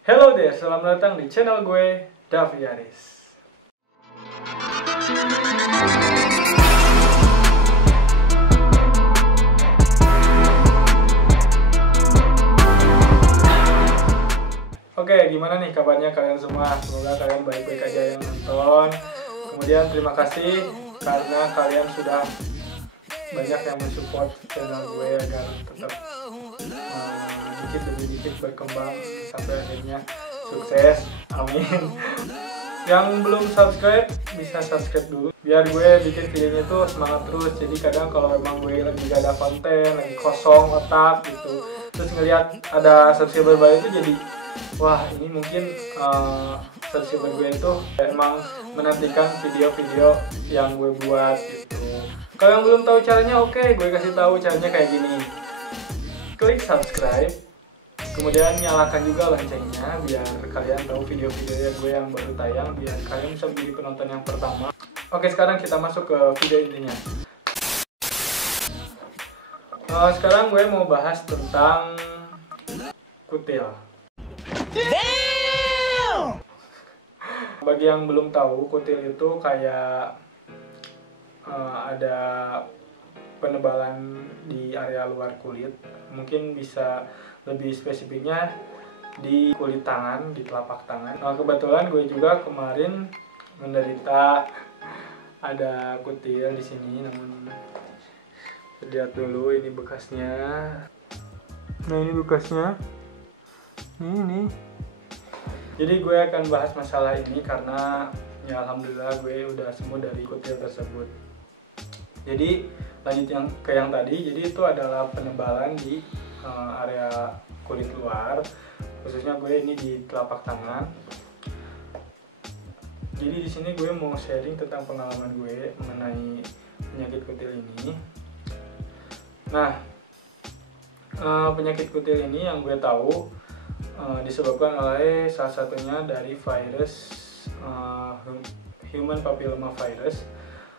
Hello there, selamat datang di channel gue, Davi Aris. Oke, gimana nih kabarnya kalian semua? Semoga kalian baik-baik aja yang nonton. Kemudian terima kasih karena kalian sudah banyak yang mensupport channel gue agar tetap dikit demi dikit berkembang sampai akhirnya sukses, amin. Yang belum subscribe bisa subscribe dulu biar gue bikin videonya tuh semangat terus. Jadi kadang kalau emang gue lagi gak ada konten, lagi kosong otak gitu, terus ngeliat ada subscriber baru itu jadi wah, ini mungkin subscriber gue itu emang menantikan video-video yang gue buat gitu. Kalau yang belum tahu caranya, oke, gue kasih tahu caranya kayak gini. Klik subscribe, kemudian nyalakan juga loncengnya biar kalian tahu video-video gue yang baru tayang, biar kalian bisa menjadi penonton yang pertama. Oke, sekarang kita masuk ke video intinya. Sekarang gue mau bahas tentang kutil. Damn! Bagi yang belum tahu, kutil itu kayak ada penebalan di area luar kulit. Mungkin bisa lebih spesifiknya di kulit tangan, di telapak tangan. Kebetulan gue juga kemarin menderita ada kutil di sini, namun lihat dulu ini bekasnya. Nah, ini bekasnya. Ini. Jadi gue akan bahas masalah ini karena ya alhamdulillah gue udah sembuh dari kutil tersebut. Jadi lanjut ke yang tadi, jadi itu adalah penebalan di area kulit luar, khususnya gue ini di telapak tangan. Jadi di sini gue mau sharing tentang pengalaman gue mengenai penyakit kutil ini. Nah, penyakit kutil ini yang gue tahu disebabkan oleh salah satunya dari virus human papilloma virus.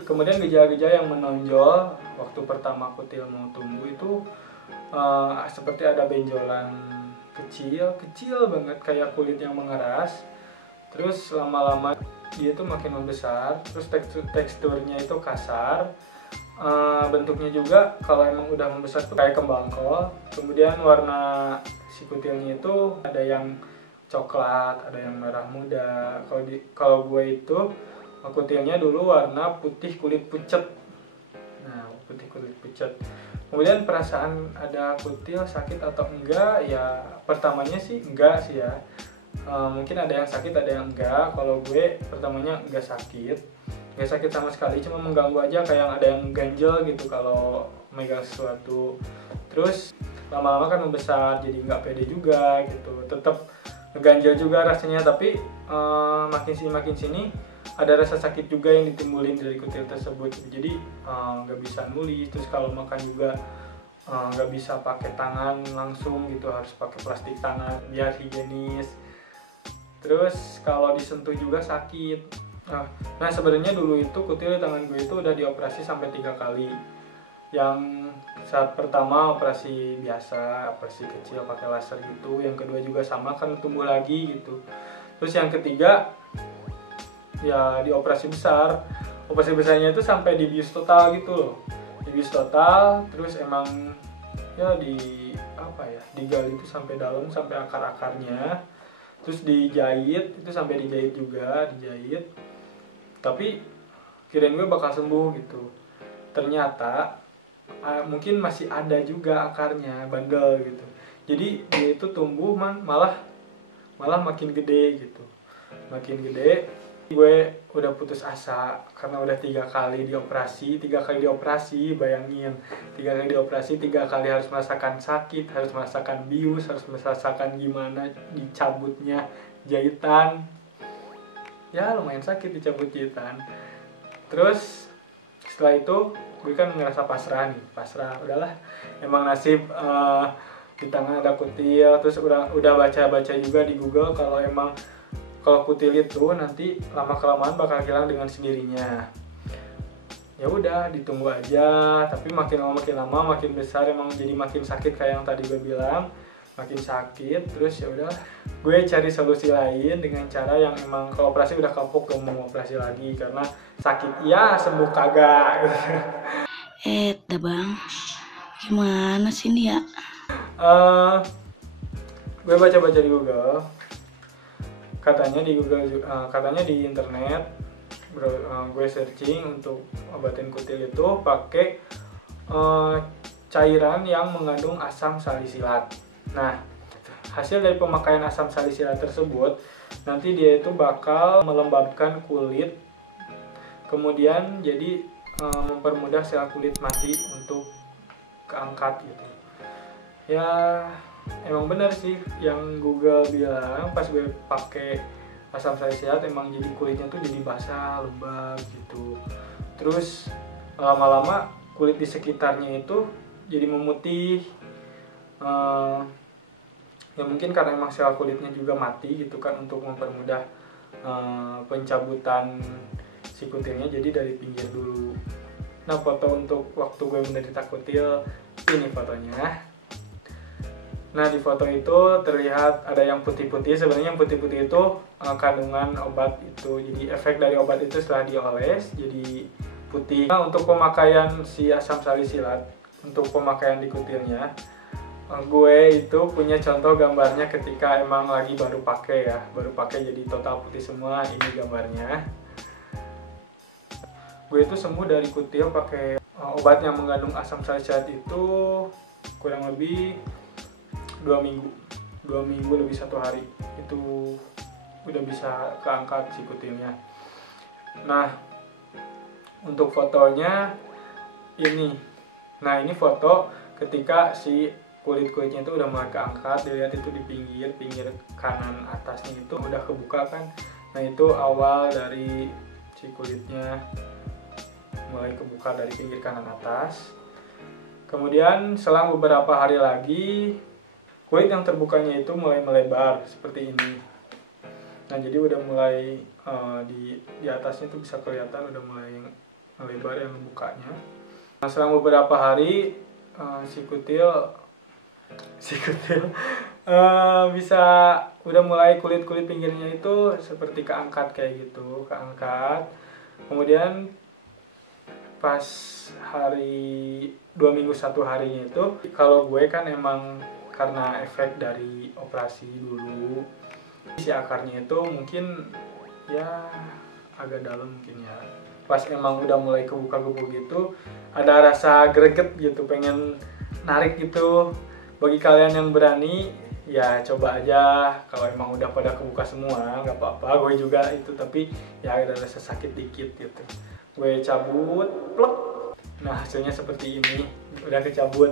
Kemudian gejala-gejala yang menonjol waktu pertama kutil mau tumbuh itu seperti ada benjolan kecil banget kayak kulit yang mengeras. Terus lama-lama dia itu makin membesar, terus teksturnya itu kasar. Bentuknya juga kalau emang udah membesar tuh kayak kembang kol. Kemudian warna si kutilnya itu ada yang coklat, ada yang merah muda. Kalau gue itu kutilnya dulu warna putih kulit pucet. Nah, putih kulit pucet. Kemudian perasaan ada kutil sakit atau enggak, ya pertamanya sih enggak sih ya. Mungkin ada yang sakit, ada yang enggak. Kalau gue pertamanya enggak sakit sama sekali, cuma mengganggu aja, kayak ada yang ganjel gitu kalau megang sesuatu. Terus lama-lama kan membesar, jadi nggak pede juga gitu. Tetap ngeganjel juga rasanya, tapi makin sini ada rasa sakit juga yang ditimbulin dari kutil tersebut. Jadi nggak bisa nulis, terus kalau makan juga nggak bisa pakai tangan langsung gitu, harus pakai plastik tangan biar higienis. Terus kalau disentuh juga sakit. Nah, sebenarnya dulu itu kutil di tangan gue itu udah dioperasi sampai 3 kali. Yang saat pertama operasi biasa, operasi kecil pakai laser gitu. Yang kedua juga sama, kan tumbuh lagi gitu. Terus yang ketiga ya di operasi besar. Operasi besarnya itu sampai dibius total gitu loh. Dibius total, terus emang ya digali itu sampai dalam, sampai akar-akarnya. Terus dijahit, itu sampai dijahit juga, Tapi kirain gue bakal sembuh gitu. Ternyata mungkin masih ada juga akarnya, bandel gitu. Jadi dia itu tumbuh malah makin gede gitu. Makin gede, gue udah putus asa karena udah 3 kali dioperasi, bayangin. 3 kali dioperasi, 3 kali harus merasakan sakit, harus merasakan bius, harus merasakan gimana dicabutnya jahitan. Ya lumayan sakit dicabut jahitan. Terus setelah itu gue kan ngerasa pasrah, udahlah, emang nasib di tangan ada kutil. Terus udah baca juga di Google kalau kutil itu nanti lama-kelamaan bakal hilang dengan sendirinya. Ya udah, ditunggu aja, tapi makin lama makin besar, emang jadi makin sakit kayak yang tadi gue bilang. makin sakit. Terus ya udah gue cari solusi lain dengan cara yang emang kalau operasi udah kapok, gak mau operasi lagi karena sakit ya sembuh kagak. Dah bang, gimana sih ini ya? Gue baca-baca di Google, katanya di Google, katanya di internet, gue searching untuk obatin kutil itu pakai cairan yang mengandung asam salisilat. Nah, hasil dari pemakaian asam salisilat tersebut nanti dia itu bakal melembabkan kulit, kemudian jadi mempermudah sel kulit mati untuk keangkat gitu. Ya emang benar sih yang Google bilang, pas gue pakai asam salisilat emang jadi kulitnya tuh jadi basah, lembab gitu. Terus lama-lama kulit di sekitarnya itu jadi memutih. Ya mungkin karena emang sel kulitnya juga mati gitu kan, untuk mempermudah pencabutan si kutilnya, jadi dari pinggir dulu. Nah, foto untuk waktu gue menderita kutil, ini fotonya. Nah, di foto itu terlihat ada yang putih-putih. Sebenarnya yang putih-putih itu kandungan obat itu. Jadi efek dari obat itu setelah dioles jadi putih. Nah, untuk pemakaian si asam salisilat, untuk pemakaian di kutilnya, gue itu punya contoh gambarnya ketika emang lagi baru pakai ya, baru pakai jadi total putih semua. Ini gambarnya. Gue itu sembuh dari kutil pakai obat yang mengandung asam salisilat itu kurang lebih 2 minggu lebih 1 hari itu udah bisa keangkat si kutilnya. Nah, untuk fotonya ini. Nah, ini foto ketika si kulit-kulitnya itu udah mulai keangkat. Dilihat itu di pinggir kanan atasnya itu udah kebuka kan. Nah, itu awal dari si kulitnya mulai kebuka dari pinggir kanan atas. Kemudian selang beberapa hari lagi, kulit yang terbukanya itu mulai melebar seperti ini. Nah, jadi udah mulai di atasnya itu bisa kelihatan udah mulai melebar yang bukanya. Nah, selang beberapa hari si kutil bisa udah mulai kulit-kulit pinggirnya itu seperti keangkat kayak gitu, keangkat. Kemudian pas hari 2 minggu 1 harinya itu, kalau gue kan emang karena efek dari operasi dulu, si akarnya itu mungkin ya agak dalam mungkin ya. Pas emang udah mulai kebuka-kebuka gitu, ada rasa greget gitu, pengen narik gitu. Bagi kalian yang berani, ya coba aja. Kalau emang udah pada kebuka semua, nggak apa-apa. Gue juga itu, tapi ya ada rasa sakit dikit gitu. Gue cabut, plek. Nah, hasilnya seperti ini, udah kecabut.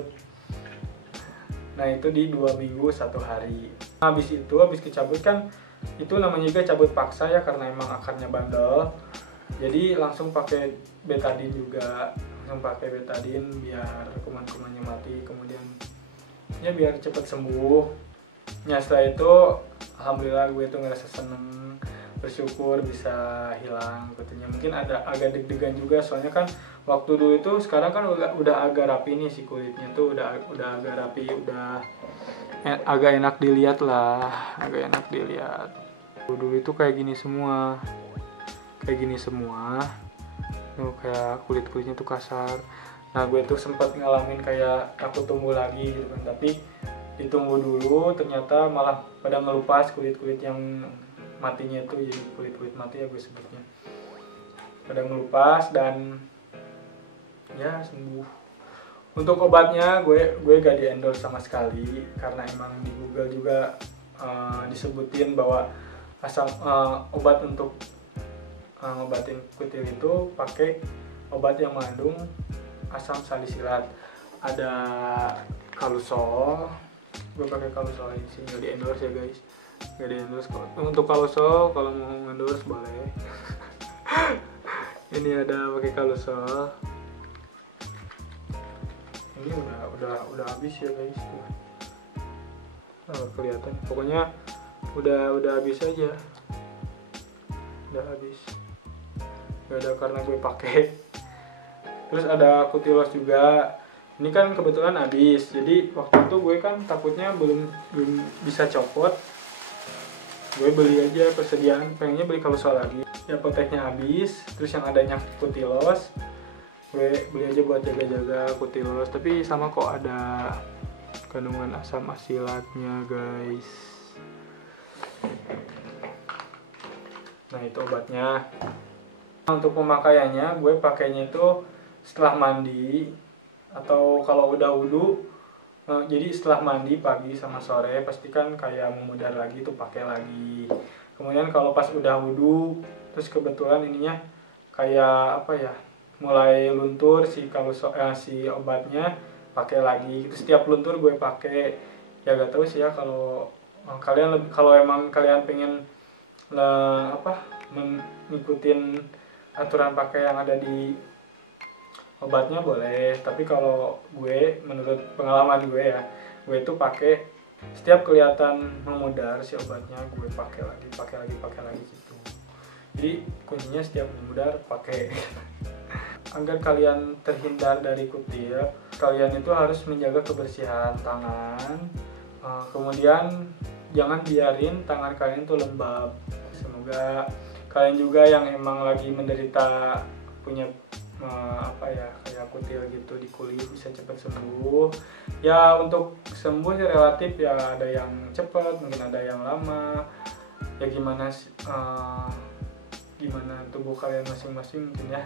Nah, itu di 2 minggu 1 hari. Habis kecabut kan, itu namanya juga cabut paksa ya, karena emang akarnya bandel. Jadi langsung pakai betadine juga, langsung pakai betadine biar kuman-kumannya mati. Kemudian ya biar cepet sembuh. Ya setelah itu alhamdulillah gue tuh ngerasa seneng, bersyukur bisa hilang kutilnya. Mungkin ada agak deg-degan juga, soalnya kan waktu dulu itu, sekarang kan udah agak rapi nih si kulitnya tuh, udah agak rapi, udah agak enak dilihat lah, agak enak dilihat. Dulu itu kayak gini semua tuh, kayak kulitnya tuh kasar. Nah, gue tuh sempat ngalamin kayak takut tumbuh lagi gitu kan, tapi ditunggu dulu, ternyata malah pada ngelupas kulit-kulit yang matinya itu, jadi kulit mati ya gue sebutnya, pada ngelupas dan ya sembuh. Untuk obatnya gue gak di endorse sama sekali, karena emang di Google juga disebutin bahwa obat untuk ngobatin kutil itu pakai obat yang mengandung asam salisilat. Ada Kalusol, gue pakai Kalusol ini sih, nggak di endorse ya guys, nggak di endorse. Untuk Kalusol kalau mau endorse boleh. Ini ada pakai Kalusol. Ini udah habis ya guys tuh. Kelihatan, pokoknya udah habis aja, udah habis, nggak ada karena gue pakai. Terus ada Kutilos juga. Ini kan kebetulan habis, jadi waktu itu gue kan takutnya belum bisa copot. Gue beli aja persediaan, pengennya beli Kaluso lagi. Ya apoteknya habis, terus yang adanya Kutilos. Gue beli aja buat jaga-jaga Kutilos, tapi sama kok ada kandungan asam asilatnya guys. Nah itu obatnya. Untuk pemakaiannya gue pakainya itu setelah mandi atau kalau udah wudhu. Jadi setelah mandi pagi sama sore pastikan kayak memudar lagi tuh pakai lagi. Kemudian kalau pas udah wudhu terus kebetulan ininya kayak apa ya, mulai luntur si si obatnya, pakai lagi. Itu setiap luntur gue pakai. Ya gak tahu sih ya kalau kalian kalau emang kalian pengen ngikutin aturan pakai yang ada di obatnya boleh, tapi kalau gue menurut pengalaman gue ya, gue tuh pakai setiap kelihatan memudar si obatnya gue pakai lagi gitu. Jadi kuncinya setiap memudar pakai. Agar kalian terhindar dari kutil, kalian itu harus menjaga kebersihan tangan. Kemudian jangan biarin tangan kalian tuh lembab. Semoga kalian juga yang emang lagi menderita punya kayak kutil gitu di kulit bisa cepat sembuh. Ya untuk sembuh sih relatif ya, ada yang cepat, mungkin ada yang lama. Ya gimana tubuh kalian masing-masing mungkin ya.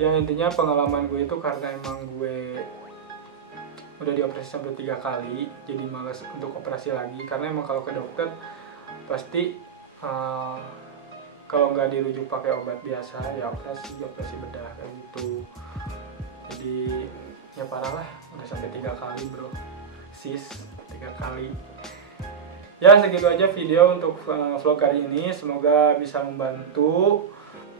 Yang intinya pengalaman gue itu karena emang gue udah dioperasi sampai 3 kali, jadi malas untuk operasi lagi. Karena emang kalau ke dokter pasti kalau nggak dirujuk pakai obat biasa ya operasi bedah kayak gitu. Jadi ya parah lah, udah sampai 3 kali bro, sis 3 kali. Ya segitu aja video untuk vlog hari ini, semoga bisa membantu.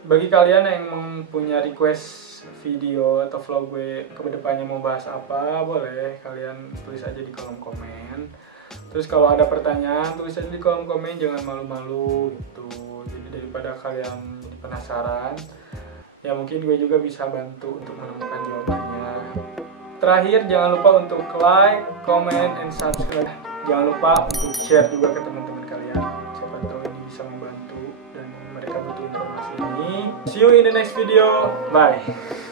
Bagi kalian yang punya request video atau vlog gue kedepannya mau bahas apa, boleh kalian tulis aja di kolom komen. Terus kalau ada pertanyaan tulis aja di kolom komen, jangan malu-malu gitu. Jadi daripada kalian jadi penasaran, ya mungkin gue juga bisa bantu untuk menemukan jawabannya. Terakhir jangan lupa untuk like, comment, and subscribe. Jangan lupa untuk share juga ke teman-teman kalian. Siapa tahu ini bisa membantu dan mereka butuh informasi ini. See you in the next video. Bye.